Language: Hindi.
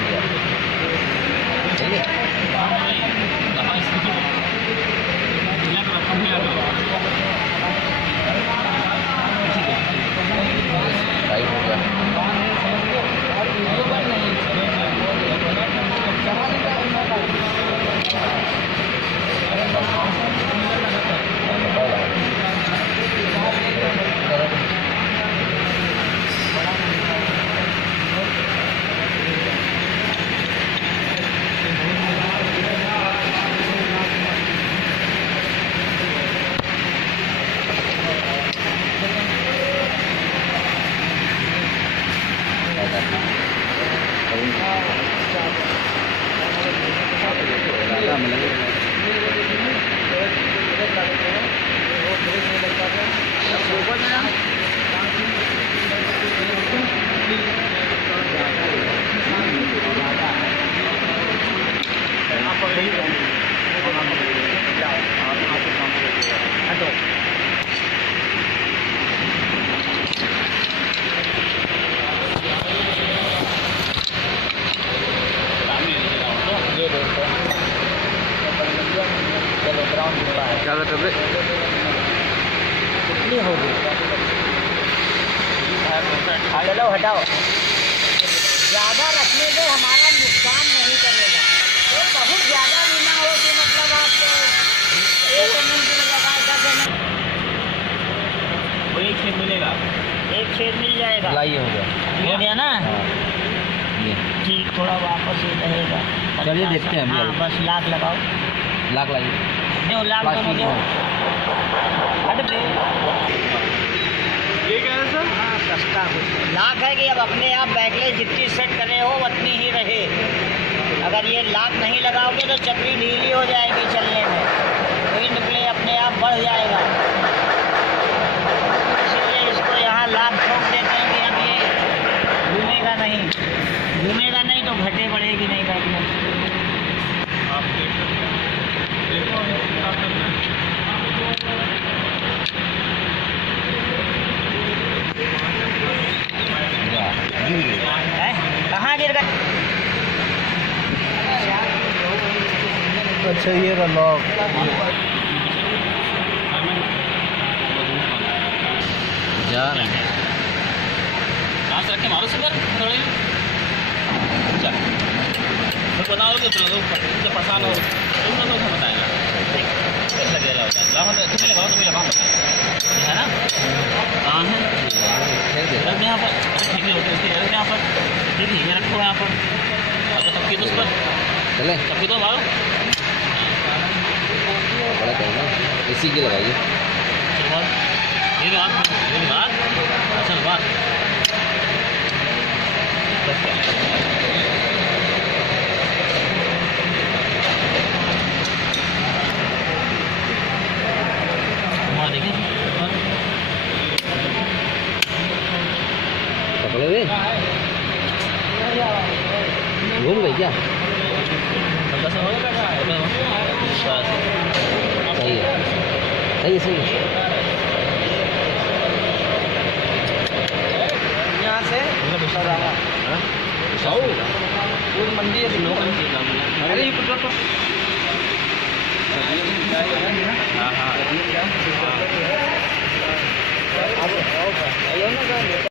डाल दिया। सही है। टाइट हो गया। ज़्यादा टबे कितनी होगी? चलो हटाओ, ज़्यादा रखने से हमारा नुकसान नहीं करेगा। तो बहुत ज़्यादा भी ना हो कि मतलब आप 1 mm की लगा 10 mm। एक छेद मिलेगा, एक छेद मिल जाएगा। लाइए हो गया ना। ये ठीक, थोड़ा वापस ही रहेगा। चलिए देखते हैं हम। हाँ, बस लाख लगाओ। लाख लाइए। नहीं, लाख तो मुझे हट दे। ये क्या है सर? हाँ, सस्ता कुछ लाख है कि अब अपने आप बैकलेस जितनी सेट करे हो उतनी ही रहे। अगर ये लाख नहीं लगाओगे तो चक्री ढीली हो जाएगी चलने में, विंड प्ले अपने आप बढ़ जाएगा। इसलिए इसको यहाँ लाख ठोक देते हैं कि अब ये घूमेगा नहीं तो घटे बढ़ेगी नहीं बैकलेस। कहाँ गिर गए? अच्छा ये रहा लॉक। जा रहे हैं। कहाँ से रख के मारो सुगर थोड़ी। चल तो बताओगे तो परेशान हो तो बताएगा कैसा गया होता है। लगाओ तो तुम्हें लगाओ है ना? कहाँ है? यहाँ पर ठीक है होती है यहाँ पर। ठीक है, ये रखो यहाँ पर। अच्छा सबकी तो उस पर चले सबकी तो मारो बड़ा करेंगे। इसी की लगाइए। ये बात असल बात पकड़े हुए घूम गई क्या? सही है, सही है, सही है। यहाँ से पूरी मंडी है। अरे ये तो हाँ हाँ